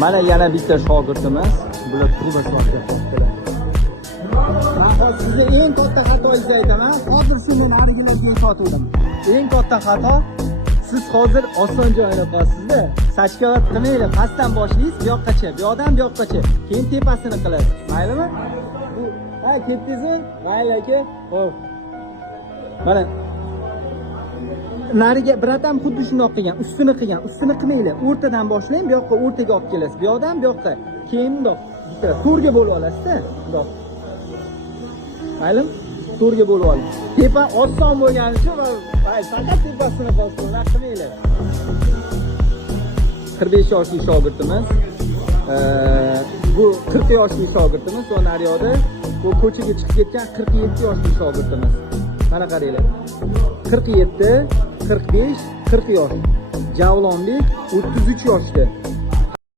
Mana yana bitta shogirdimiz. Bular kluba so'rayaptilar. Men sizga eng katta xatoingizni aytaman. Hozir shu men originalga sotuvdim. Eng katta xato siz hozir oson joyini qo'yasizda. Sachkavat qilmaylik, pastdan boshlaysiz, bu yoqqacha, bu yoqdan bu yoqqacha, keyin tepasini qilasiz. Maylimi? Bu ha, ketdingizmi? Mayli aka. Xo'p. Mana nariga biratam xuddi shunday qilgan, ustini qilmaylik. O'rtadan boshlang, bu yoqqa o'rtaga olib kelasiz. Bu yoqdan bu yoqqa. Keyin bundoq bitta to'rga bo'lib olasizda. Bundoq. Maylimi? To'rga bo'lib oling. Tepa oson bo'lgani uchun faqat tepasini qilib qilmaylik. 45 yoshli shogirdimiz. Bu 40 yoshli shogirdimiz, va naryoqda bu ko'chaga chiqib ketgan 47 yoshli shogirdimiz. Mana qaranglar. 47, 45, 40 yosh. Javlonbek 33 yoshda.